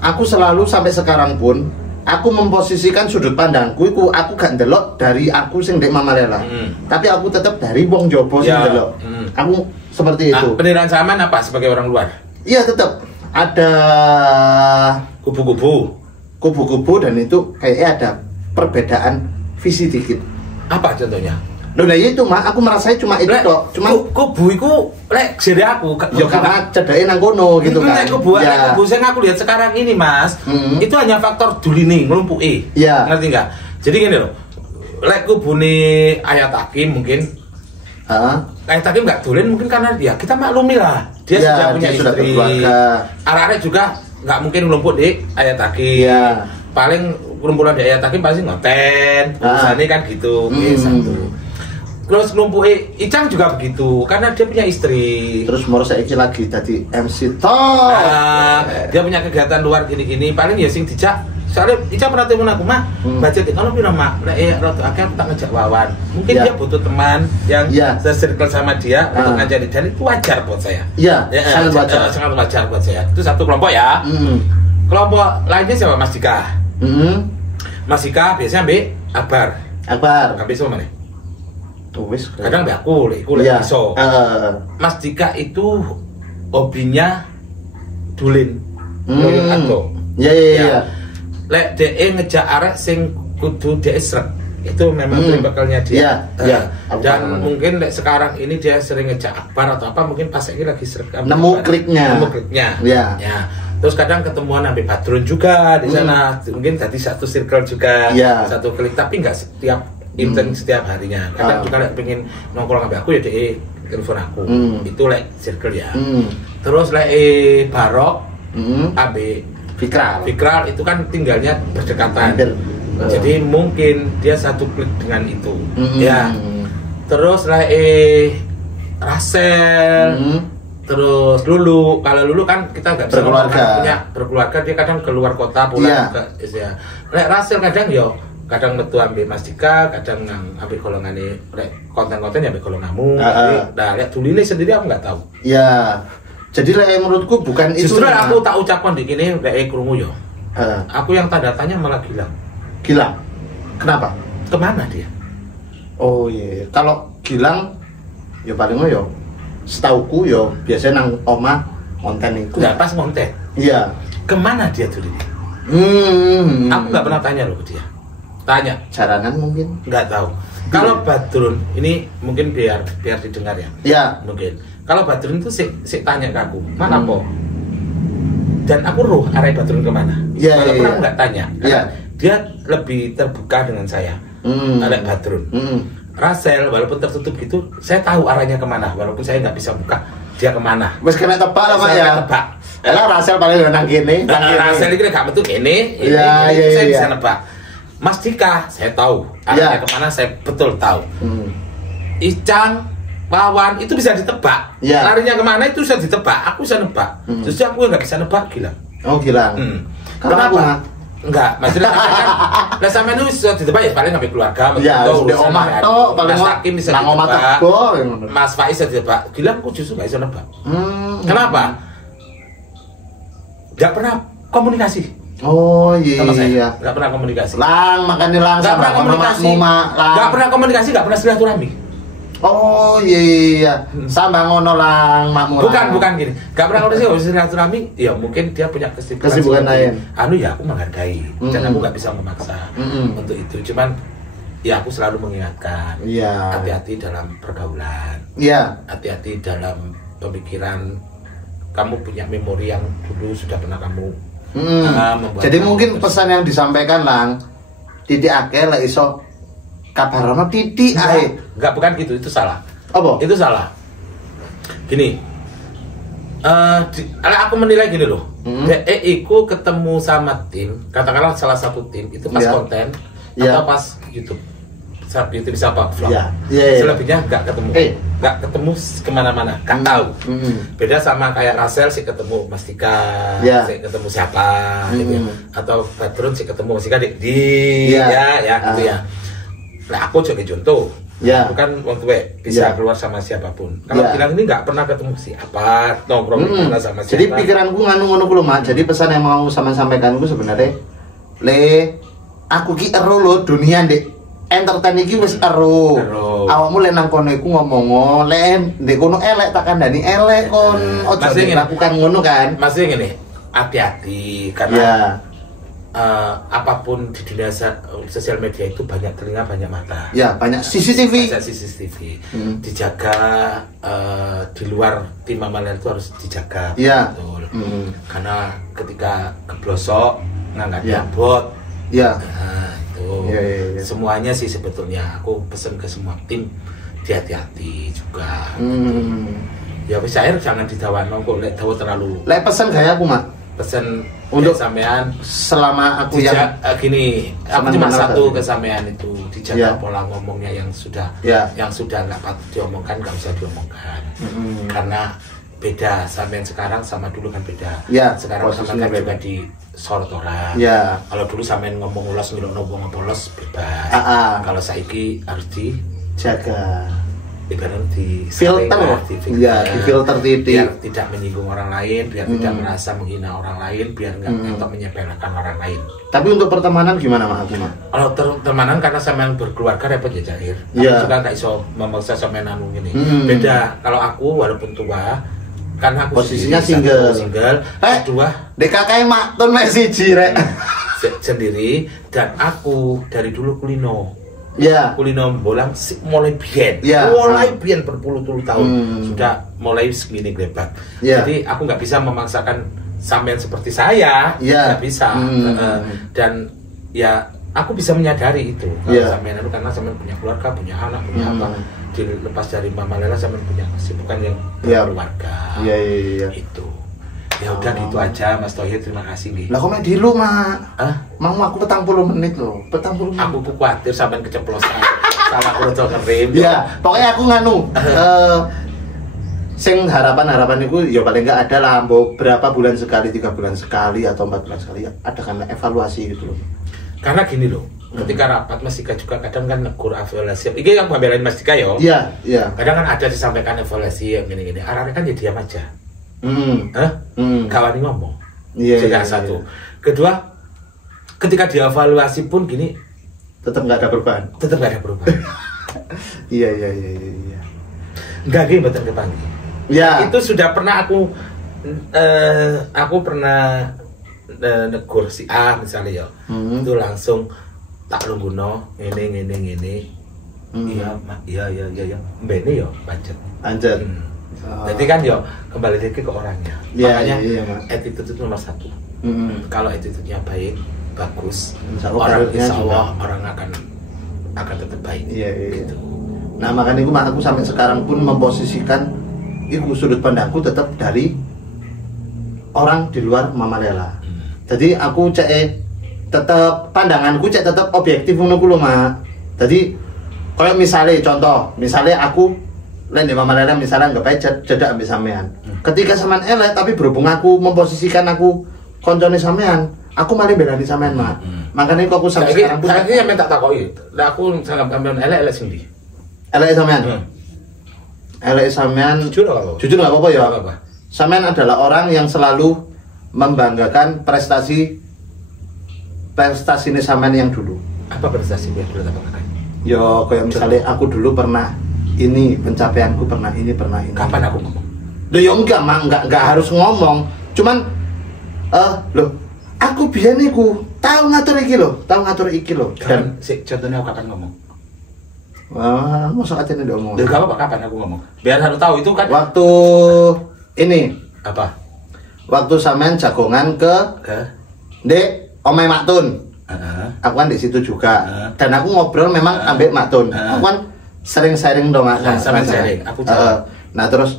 aku selalu sampai sekarang pun aku memposisikan sudut pandangku aku gak ndelok dari aku sing dek Mama Lela. Tapi aku tetap dari wong jopo sing ndelok. Aku seperti itu. Penilaian Saman apa sebagai orang luar? Tetap ada kubu-kubu dan itu kayaknya ada perbedaan visi dikit. Apa contohnya? Loh itu aku merasa cuma itu tok. Cuma kubu iku lek jere aku karena cedake nang kono gitu kan. Lek kubu sing aku lihat sekarang ini Mas, itu hanya faktor duline nglumpuki. Ngerti enggak? Jadi gini loh. Lek kubune Ayat Hakim mungkin Ayat Hakim enggak dolen mungkin karena kita maklumi lah. Dia sudah punya istri. Arek-arek juga enggak mungkin nglumpuk di Ayat Hakim. Paling kumpulan di Ayat Hakim pasti ngonten, urusannya kan gitu. Satu. Terus ngelumpuki Icang juga begitu, karena dia punya istri. Terus mau saya lagi tadi MC top. Dia punya kegiatan luar gini-gini, paling ya sing dijak. Soalnya Icang pernah telepon aku mah, budget kalau piro mak, rada akeh tak ngajak Wawan. Mungkin dia butuh teman yang se-circle sama dia untuk ngajari dan itu wajar buat saya. Sangat wajar. Sangat wajar buat saya. Itu satu kelompok ya. Kelompok lainnya siapa Mas Dika? Mas Dika biasanya ambil Akbar. Habis sama nih. Kadang mbak aku iso. Mas Dika itu hobinya dulin atau lek DE ngejak arek sing kudu DE srek itu memang bakalnya dia. Dan mungkin lek sekarang ini dia sering ngejak Akbar atau apa mungkin pas ini lagi srek nemu kliknya. Terus kadang ketemuan sampai Badrun juga di sana mungkin tadi satu circle juga satu klik tapi nggak intens setiap harinya. Kadang juga pengen nongkrong sama aku ya DE telepon aku. Itu circle ya. Terus Barok AB Fikral itu kan tinggalnya berdekatan. Jadi mungkin dia satu klik dengan itu. Terus Rasel. Terus Lulu, kalau Lulu kan kita nggak bisa berkeluarga, dia kadang keluar kota pulang ke Rasel kadang kadang metu ambil Mas Dika, kadang ambil golongan konten-konten ya ambil golonganmu. Nah lihat Tulile sendiri aku nggak tahu. Jadi menurutku bukan itu. Justru aku tak ucapkan di kini krungu yo. Aku yang tanda tanya malah Gilang. Gilang. Kenapa? Kemana dia? Oh iya, kalau Gilang ya paling yo setauku yo biasanya nang oma konten itu. Enggak pas konten. Iya. Kemana dia tuh ini? Aku nggak pernah tanya loh ke dia. Tanya. Jaranan mungkin? Nggak tahu. Kalau Badrun ini mungkin biar didengar ya. Iya. Mungkin. Kalau Badrun itu sik tanya ke aku, mana po? Dan aku roh arah Badrun kemana? Iya. Walaupun aku nggak tanya. Iya. Dia lebih terbuka dengan saya. Arah Badrun. Rasel walaupun tertutup gitu, saya tahu arahnya kemana. Walaupun saya nggak bisa buka dia kemana. Wes kena tebak lah Pak ya. Tebak. Elah Rasel paling nang kene. Rasel ini gak betul ini. Iya, Saya iya. bisa nebak. Mas Dika, saya tahu arahnya kemana, saya betul tahu. Icang, Wawan itu bisa ditebak. Larinya kemana itu bisa ditebak. Aku bisa nebak. Justru aku nggak bisa nebak, Gilang. Oh Gilang. Kenapa? Enggak, maksudnya kan lah sampe itu bisa ditebak ya paling sampai keluarga. Ya, udah omah tok paling Mas Hakim bisa nang omah ditebak. tebo. Mas Faiz bisa ditebak. Gilang aku justru nggak bisa nebak. Kenapa? Nggak pernah komunikasi. Oh iya. Sama saya. Nggak pernah komunikasi. Lang makanya lang Nggak pernah komunikasi. Nggak pernah komunikasi, nggak pernah silaturahmi. Oh iya. Sambang ngono lang makmu. Bukan gini. Nggak pernah komunikasi, silaturahmi. Ya mungkin dia punya kesibukan lain. Anu ya aku menghargai dan aku nggak bisa memaksa untuk itu. Cuman ya aku selalu mengingatkan. Iya. Hati-hati dalam pergaulan. Iya. Hati-hati dalam pemikiran. Kamu punya memori yang dulu sudah pernah kamu jadi mungkin pesan yang disampaikan lang titik akeh lek iso kabarono titik ae. Enggak, bukan gitu, itu salah. Apa? Itu salah. Gini. Aku menilai gini loh. Iku ketemu sama tim, katakanlah salah satu tim itu pas konten atau pas YouTube. YouTube bisa apa vlog. Selebihnya nggak ketemu. Nggak ketemu kemana-mana, nggak tahu. Beda sama kayak Rasel sih ketemu Mas Dika, sih ketemu siapa, gitu ya. Atau Badrun sih ketemu Mas Dika di gitu ya. Nah aku jadi contoh. Bukan waktu bisa keluar sama siapapun. Kalau Gilang ini nggak pernah ketemu siapa, nongkrong mana sama siapa. Jadi pikiranku ngono kulo Mak. Jadi pesan yang mau sama sampaikan ku sebenarnya aku ki ero lo dunia Dek. Entertain iki wis ero. Awakmu lek nang kono iku ngomong lek ndek kono elek tak kandhani elek kon ojo dilakukan ngono kan. Maksudnya ngene, hati-hati karena apapun di dunia sosial media itu banyak telinga banyak mata. Ya, banyak CCTV. Banyak CCTV. Dijaga di luar tim amalan itu harus dijaga. Betul. Karena ketika keblosok nggak ada bot. Semuanya sih sebetulnya aku pesen ke semua tim hati-hati juga. Ya wis air jangan didawan kok lek dawa terlalu. Lek pesen gaya aku Mak. Pesen untuk sampean selama aku gini, aku cuma satu ke sampean itu dijaga pola ngomongnya yang sudah nggak patut diomongkan nggak usah diomongkan. Karena beda sampean sekarang sama dulu kan beda. Sekarang sampean kan juga di sorot orang. Kalau dulu sampean ngomong ulas ngilono wong polos bebas. Kalau saiki harus dijaga. Ibarat di filter, di filter titik. Biar tidak menyinggung orang lain, biar tidak merasa menghina orang lain, biar nggak menyepelekan orang lain. Tapi untuk pertemanan gimana Mak? Kalau pertemanan karena sampean berkeluarga repot ya Jair. Aku juga nggak iso memaksa sampean anu gini. Beda kalau aku walaupun tua. Karena aku posisinya single. Kedua DKK Maktun mek siji rek. Sendiri dan aku dari dulu kulino. Kulino bolang mulai biyen. Mulai biyen berpuluh-puluh tahun sudah mulai segini lebat. Jadi aku nggak bisa memaksakan sampean seperti saya, nggak bisa. Dan ya aku bisa menyadari itu kalau sampean itu karena sampean punya keluarga, punya anak, punya apa. Dilepas dari Mama Lela sampai punya kesibukan yang keluarga. Itu. Ya udah gitu aja Mas Thohir, terima kasih nih. Lah kok di lu Mak? Mau aku 40 menit loh. 40 menit. Aku khawatir sampai keceplosan. Salah kurang ngerem. Pokoknya aku nganu sing harapan itu ya paling enggak ada lah beberapa bulan sekali, 3 bulan sekali atau 4 bulan sekali ada kan evaluasi gitu loh. Karena gini loh. Ketika rapat Mas Dika juga kadang kan negur evaluasi. Ini yang pembelain Mas Dika yo. Kadang kan ada disampaikan evaluasi yang gini-gini. Arahnya kan ya diam aja. Hah? Gak wani ngomong. Iya. Satu. Kedua, ketika dievaluasi pun gini, tetap nggak ada perubahan. tetap gak ada perubahan. Iya. Enggak gini betul kepanggil. Ya. Itu sudah pernah aku pernah negur si A misalnya ya. Itu langsung tak lungguno ngene. Iya, Mak. Iya. Mbene yo pancet. Anjir. Jadi kan yo kembali lagi ke orangnya. Iya, Makanya iya, Mas. attitude itu nomor 1. Kalau attitude-nya baik, bagus, Insya Allah orang karirnya insya Allah juga. orang akan tetap baik. Iya. Gitu. Nah makanya aku sampai sekarang pun memposisikan itu sudut pandangku tetap dari orang di luar Mama Lela. Jadi aku tetap pandanganku tetap objektif ngono ku lho, Mak. Jadi kayak misalnya aku lain di Mama Lela misalnya nggak baik cedak ambil sampean. Ketika sampean elek tapi berhubung aku memposisikan aku koncone sampean, aku malah belani sampean, Mak. Makanya kok aku sampai sekarang pun Saya yang minta takoki. Lah aku sangat ambil elek sing ndi? elek sampean. Elek sampean Jujur apa? Jujur nggak apa-apa ya. Nggak apa-apa. Sampean adalah orang yang selalu membanggakan prestasi ini sampean yang dulu. Apa prestasi biar dulu apa kakak? Yo kayak misalnya aku dulu pernah ini pencapaianku pernah ini. Kapan aku ngomong? Loh ya enggak, Mak, enggak harus ngomong. Cuman loh, aku biyen niku tahu ngatur iki loh. Dan Contohnya aku kapan ngomong? wah, masa aja nih ngomong. Dari apa kapan aku ngomong? Biar harus tahu itu kan. Waktu ini, Apa? waktu sampean jagongan ke Dek Omai Maktun. Aku kan di situ juga. Dan aku ngobrol memang ambek Maktun. Aku kan sering sharing dong, Mak. Sharing. Aku jawab. Nah, terus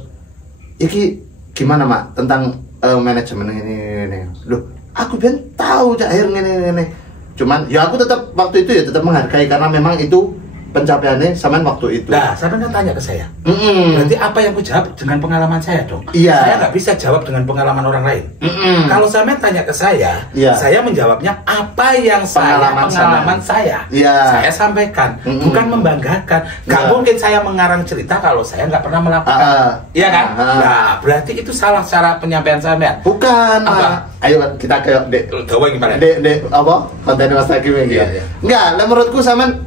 iki gimana, Mak, tentang manajemen ini. Loh, aku ben tahu akhir ini. Cuman ya aku tetap waktu itu ya tetap menghargai karena memang itu pencapaiannya sampean waktu itu. Nah, sampean kan tanya ke saya. Berarti apa yang aku jawab dengan pengalaman saya dong? Iya. Saya nggak bisa jawab dengan pengalaman orang lain. Kalau sampean tanya ke saya, Iya. saya menjawabnya apa yang pengalaman saya. Iya. Saya sampaikan, bukan membanggakan. Nggak Iya. mungkin saya mengarang cerita kalau saya nggak pernah melakukan. Iya kan? Nah, berarti itu salah cara penyampaian sampean. Bukan, Apa? Mak. Ayo kita ke Dek. Coba gimana? Dek apa? Konten Mas Hakim ini. Iya. Enggak, menurutku sampean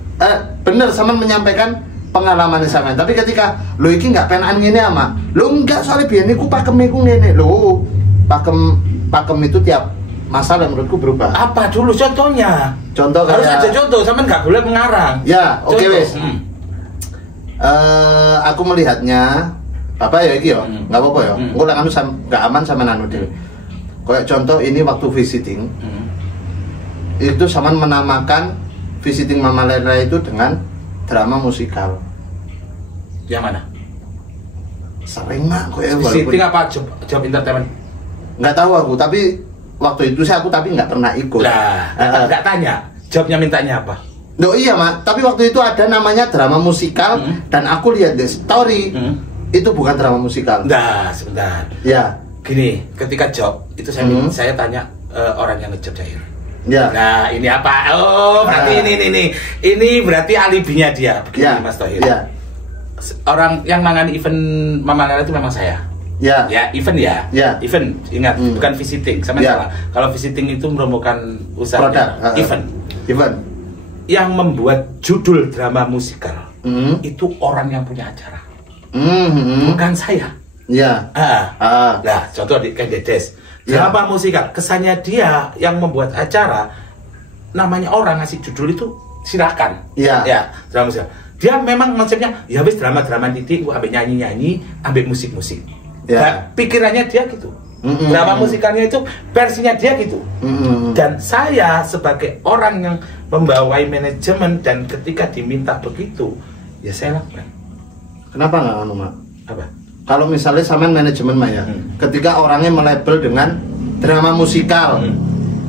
bener sampean menyampaikan pengalaman sampean. Tapi ketika lo iki nggak pengen ngene ama, lo enggak soalnya biyen niku pakemiku ngene. Lo pakem itu tiap masa menurutku berubah. Apa dulu contohnya? Contoh Harus kayak ada contoh, sampean nggak boleh mengarang. Ya, oke Contoh. wes. Aku melihatnya apa ya iki yo, nggak apa-apa yo. Engko lek anu nggak aman sama anu dhewe. Kayak contoh ini waktu visiting. Itu sampean menamakan visiting Mama Lela itu dengan drama musikal. Yang mana? Sering, Mak, kok ya Visiting apa job entertainment? nggak tahu aku, tapi waktu itu aku nggak pernah ikut. Lah, nggak tanya. Jobnya mintanya apa? Loh iya, Mak, tapi waktu itu ada namanya drama musikal dan aku lihat di story itu bukan drama musikal. Nah, sebentar. Ya. Gini, ketika job itu saya tanya orang yang ngejob Jair. Ya. Nah, ini apa? Oh, berarti ini berarti alibinya dia. Begini, Ya. Mas Tohir. Ya. Orang yang nangani event Mama Lela itu memang saya. Ya. Ya, event ya. Ya. Event, ingat, bukan visiting. Sama Ya. salah. Kalau visiting itu merupakan usaha Produk. event. Event. Yang membuat judul drama musikal itu orang yang punya acara, bukan saya. Ya. Nah, contoh di Dedes. Drama musikal, kesannya dia yang membuat acara, namanya orang ngasih judul itu silakan. Iya. Ya, drama musikal. Dia memang konsepnya ya wis drama titik, gua ambil nyanyi, ambil musik. Ya. Nah, pikirannya dia gitu. Drama musikalnya itu versinya dia gitu. Dan saya sebagai orang yang membawai manajemen dan ketika diminta begitu, ya saya lakukan. Kenapa nggak anu, Mak? Apa? Kalau misalnya sampean manajemen Maya, ketika orangnya melabel dengan drama musikal,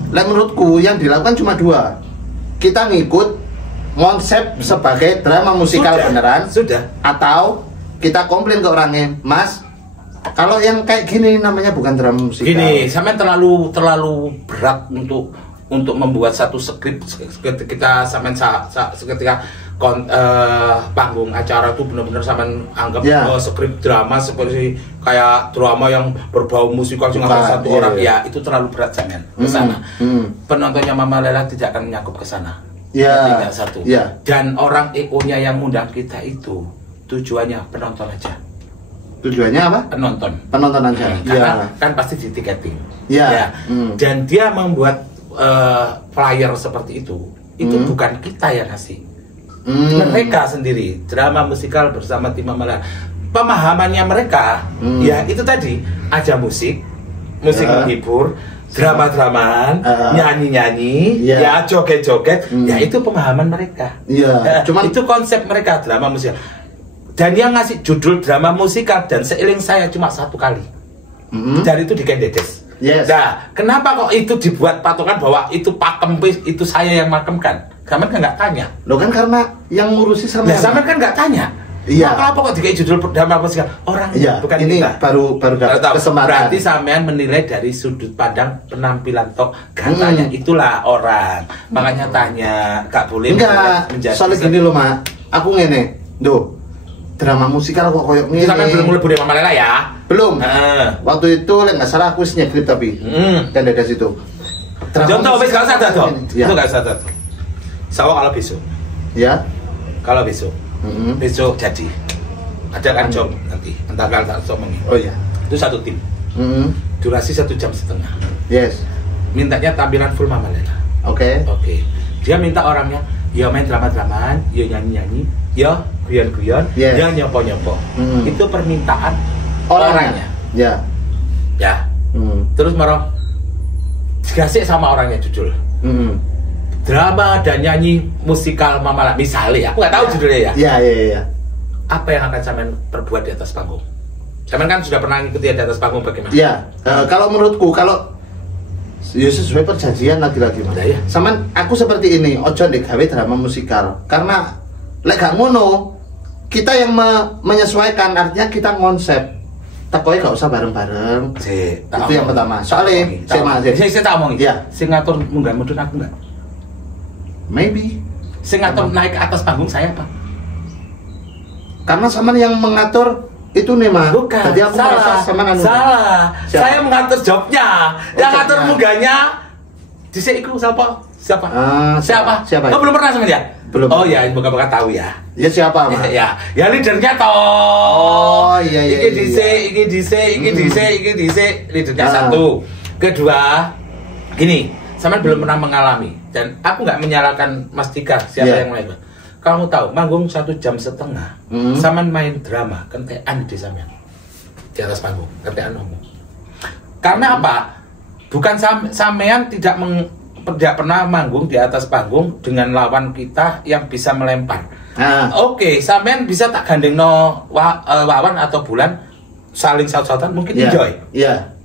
menurutku yang dilakukan cuma dua. Kita ngikut konsep sebagai drama musikal beneran, atau kita komplain ke orangnya, Mas, kalau yang kayak gini namanya bukan drama musikal. Gini, sampean terlalu berat untuk membuat satu skrip ketika sampean ketika panggung acara tuh bener-bener sampean anggap skrip drama seperti kayak drama yang berbau musikal cuma satu orang ya itu terlalu berat sampean ke sana. Penontonnya Mama Lela tidak akan nyakup ke sana. Tidak satu. Dan orang EO-nya yang ngundang kita itu tujuannya penonton aja. Tujuannya apa? Penonton aja. Karena kan pasti di tiketing. Dan dia membuat flyer seperti itu bukan kita yang ngasih. Mereka sendiri drama musikal bersama tim Mama Lela. Pemahamannya mereka ya itu tadi aja musik menghibur, drama-dramaan, nyanyi-nyanyi, ya joget-joget, ya itu pemahaman mereka. Cuman itu konsep mereka drama musikal. Dan yang ngasih judul drama musikal dan seiring saya cuma 1 kali. Dari itu di Kendedes. Nah, kenapa kok itu dibuat patokan bahwa itu pakem itu saya yang makemkan? Saman kan nggak tanya. Loh kan karena yang ngurusi sama. Nah, Saman kan nggak tanya. Apa kok dikai judul drama musikal? Orang bukan ini kita. baru dapat kesempatan. Berarti sampean menilai dari sudut pandang penampilan tok. Katanya itulah orang. Makanya tanya, gak boleh menjadi. Soalnya gini loh, Mak. Aku ngene. Duh. Drama musikal kok koyok ngene. Sampean belum mulai Mama Lela ya? Belum. Waktu itu lek nggak salah aku nyekrip tapi. Dan dari situ. Contoh wis gak sadar toh. Itu gak sadar. Sawo kalau besok. Ya. Kalau besok. Besok jadi. Ada kan job nanti. Entah kalau tak mengi. Oh iya. Itu 1 tim. Durasi 1,5 jam. Yes. Mintanya tampilan full Mama Lela. Oke. Dia minta orangnya ya main drama-dramaan, ya nyanyi-nyanyi, ya guyon-guyon, ya nyopo-nyopo. Itu permintaan orangnya. Ya. Terus marah dikasih sama orangnya judul. Drama dan nyanyi musikal Mama Lela. Misalnya, aku nggak tahu judulnya ya. Iya. Apa yang akan sampean perbuat di atas panggung? Sampean kan sudah pernah ngikuti di atas panggung bagaimana? Kalau menurutku kalau ya sesuai perjanjian lagi-lagi Mas. Saman aku seperti ini, ojo ndek gawe drama musikal. Karena lek gak ngono, kita yang menyesuaikan, artinya kita konsep. Tekoe gak usah bareng-bareng. Itu yang pertama. Soalnya saya tak omong. Sing ngatur munggah mudun aku enggak? Maybe. Sing ngatur naik ke atas panggung saya apa? Karena Saman yang mengatur itu nih mah. Bukan. Jadi aku merasa Saman salah. Saya mengatur jobnya. Yang ngatur munggahnya disiku siapa? Siapa? Oh, belum pernah sama dia? Belum. Oh ya, moga-moga tahu ya. Ya siapa, Mas? Ya leadernya toh. Oh iya. Iki dhisik, leadernya satu. Kedua, gini, Saman belum pernah mengalami dan aku nggak menyalahkan Mas Tika siapa yang lain. Kamu tahu, manggung 1,5 jam, Saman main drama, kentean di Saman di atas panggung, kentean ngomong. Karena apa? Bukan sampean tidak pernah manggung di atas panggung dengan lawan kita yang bisa melempar. Oke, sampean bisa tak gandeng wawan atau bulan saling saut-sautan mungkin enjoy.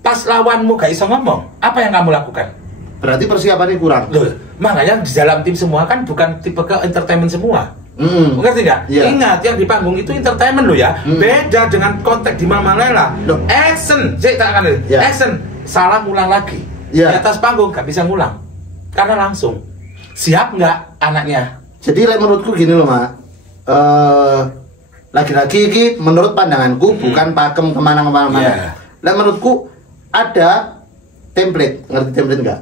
Pas lawanmu gak iso ngomong, apa yang kamu lakukan? Berarti persiapannya kurang. Loh, makanya di dalam tim semua kan bukan tipe ke entertainment semua. Ngerti nggak? Ingat yang di panggung itu entertainment loh ya. Beda dengan konteks di Mama Lela. Action, action, salah ngulang lagi. Di atas panggung gak bisa ngulang karena langsung. Siap nggak anaknya? Jadi menurutku gini loh Mak. Lagi-lagi ini menurut pandanganku bukan pakem kemana-mana. Menurutku ada template, ngerti template nggak?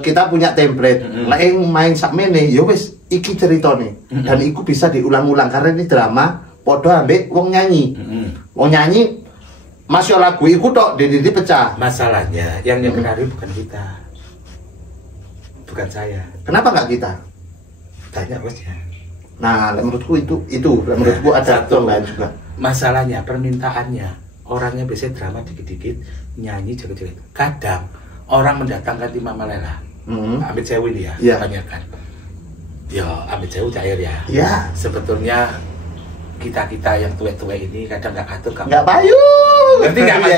Kita punya template, main sakmene, ya wis iki ceritane dan iku bisa diulang-ulang karena ini drama, podo ambek wong nyanyi, wong nyanyi masuk lagu iku tok, didi pecah. Masalahnya yang nyekenari bukan kita, bukan saya. Kenapa nggak kita? Tanya bosnya. Nah, menurutku itu menurutku ada tambahan juga. Masalahnya permintaannya, orangnya biasanya drama dikit-dikit, nyanyi joget-joget. Kadang orang mendatangkan tim Mama Lela, Amit Sewu dia, tanyakan. Ya, Amit Sewu cair ya. Sebetulnya kita yang tua-tua ini kadang nggak atur kamu. Nggak payu. Ngerti nggak Mas?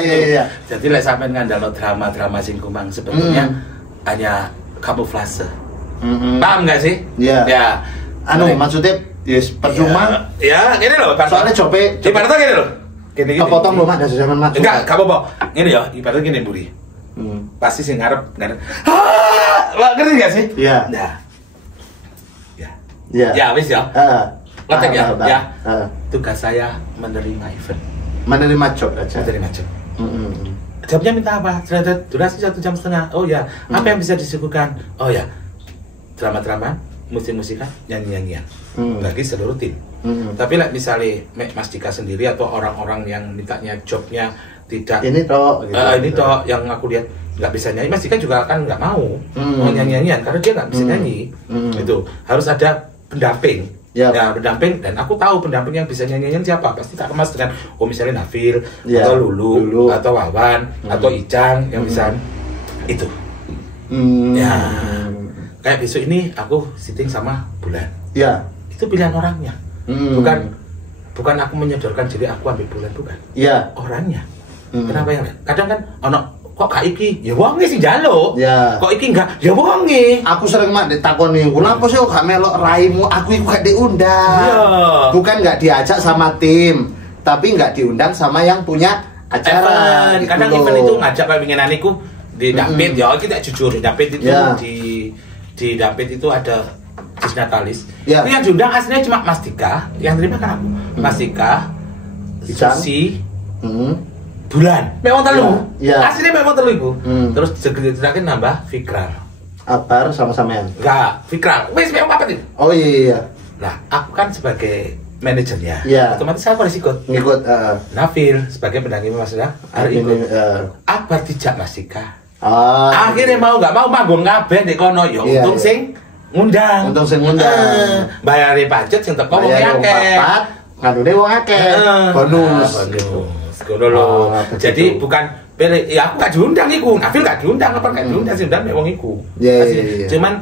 Jadi lah sampai ngandalo drama singkumang sebetulnya hanya kamuflase. Paham nggak sih? Ya. Maksudnya percuma. Ya, gini loh. Soalnya cope. Ibaratnya gini loh. Gini. Kepotong loh Mak dari zaman Mak. Enggak, kamu apa? Gini ya, ibaratnya gini Budi. Pasti sih ngarep. Ngerti nggak sih? Iya. Nah. Ya. Ya. Ya wis ya. Ngetek ya. Paham. Ya. Tugas saya menerima event. Menerima job aja. Menerima job. Jobnya minta apa? Durasi 1,5 jam. Oh ya. Apa yang bisa disuguhkan? Oh ya. Drama-drama, musik-musikan, nyanyi-nyanyian. Bagi seluruh tim. Tapi misalnya Mas Dika sendiri atau orang-orang yang mintanya jobnya tidak ini toh gitu. Ini toh yang aku lihat nggak bisa nyanyi. Mas Dika juga kan nggak mau nyanyi-nyanyian karena dia nggak bisa nyanyi. Itu harus ada pendamping. Ya, pendamping, dan aku tahu pendamping yang bisa nyanyian siapa. Pasti tak kemas dengan misalnya Nafil, atau Lulu, atau Wawan, atau Icang yang bisa itu. Ya, kayak besok ini aku syuting sama Bulan. Ya, itu pilihan orangnya. Bukan aku menyodorkan jadi aku ambil Bulan, bukan. Iya. Orangnya. Kenapa yang kadang kan kok gak iki ya wonge sing njaluk. Ya. Kok iki enggak ya wonge. Aku sering mak ditakoni, "Kenapa sih kok gak melok raimu?" Aku iku gak diundang. Iya. Bukan gak diajak sama tim, tapi gak diundang sama yang punya acara. Event. Kadang event itu ngajak kayak winginan iku di Dampit ya, kita jujur di Dampit itu di Dampit itu ada Disnatalis. Itu yang diundang aslinya cuma Mas Dika, yang terima kan aku. Mas Dika, Susi, Bulan, memang telu. Aslinya memang telu iku. Terus segede-segede nambah Fikral. Abar sama-sama yang? Enggak, Fikral. Wes memang apa itu? Oh iya. Nah, aku kan sebagai manajernya. Iya. Otomatis aku harus ikut. Ngikut. Nafil sebagai pendamping Mas Dika harus ikut. Akbar dijak Mas Dika. Akhirnya mau nggak mau manggung kabeh ndek kono ya untung sing ngundang. Bayare pajak sing teko wong akeh. Ngadune wong akeh. Bonus. Ngono lho. Jadi bukan pilih ya aku gak diundang iku. Nafil gak diundang apa gak diundang sing undang nek wong iku. Cuman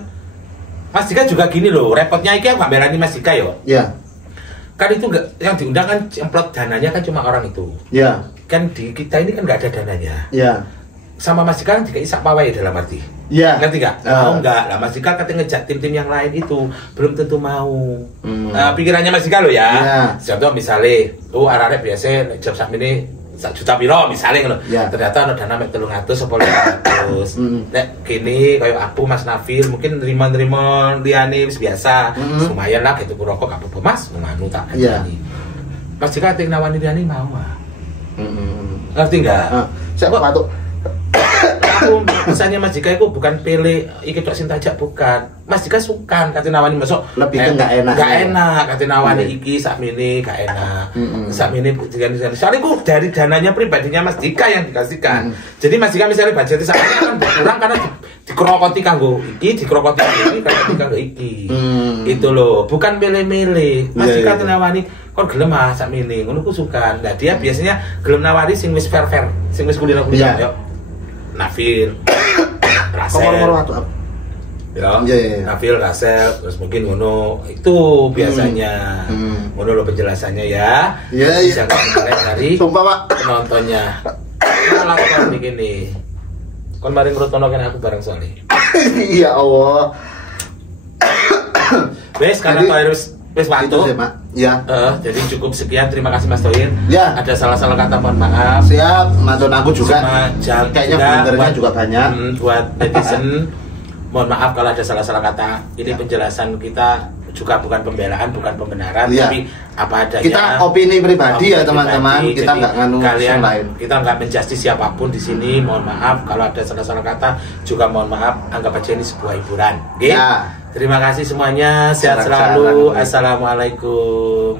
Mas Dika juga gini loh, repotnya iki aku gak berani Mas Dika yo. Iya. Kan itu enggak yang diundang kan cemplot dananya kan cuma orang itu. Iya. Kan di kita ini kan gak ada dananya. Iya. Sama Mas Dika kan dikai sak pawai dalam arti. Iya. Ngerti gak? Mau enggak? Lah Mas Dika katanya ngejak tim-tim yang lain itu belum tentu mau. Pikirannya Mas Dika lo ya. Contoh misalnya, arek-arek biasa job sak ini 1 juta piro misalnya ngono. Ternyata ada dana mek 300 apa 500. Nek kene koyo aku Mas Nafil mungkin nerima-nerima liyane wis biasa. Lumayan lah gitu rokok gak apa-apa Mas, ngono tak ajani. Mas Dika ting nawani liyane mau. Ngerti enggak? Saya kok patuk aku misalnya Mas Dika itu bukan pilih iki tok sing tajak bukan. Mas Dika sukan kate nawani masuk lebih ke enggak enak. Enggak enak kate nawani iki sakmene gak enak. Sakmene diganti-ganti. Soalnya ku dari dananya pribadinya Mas Dika yang dikasihkan. Jadi Mas Dika misalnya budgetnya sakmene kan berkurang karena dikrokoti kanggo iki, dikrokoti kanggo iki. Itu loh, bukan milih-milih. Mas Dika nawani kon gelem sakmene ngono ku sukan. Nah dia biasanya gelem nawari sing wis fair-fair, sing wis kulino-kulino yo. Nafil, Rasel, Nafil, Rasel, terus mungkin ngono itu biasanya, ngono lo penjelasannya ya. Bisa kalian dari penontonnya. Lakukan begini, kon maring rotono kan aku bareng soalnya. Ya Allah. Wes karena virus wes waktu. Ya. Jadi cukup sekian. Terima kasih Mas Toyin. Ya. Ada salah-salah kata mohon maaf. Siap. Matur aku juga. Kayaknya blendernya juga banyak. Buat netizen, mohon maaf kalau ada salah-salah kata. Ini penjelasan kita juga bukan pembelaan, bukan pembenaran, tapi apa adanya. Kita opini pribadi ya teman-teman. Kita nggak nganu kalian lain. Kita nggak menjustis siapapun di sini. Mohon maaf kalau ada salah-salah kata. Juga mohon maaf. Anggap aja ini sebuah hiburan. Oke? Ya. Terima kasih semuanya, sehat selalu. Assalamualaikum.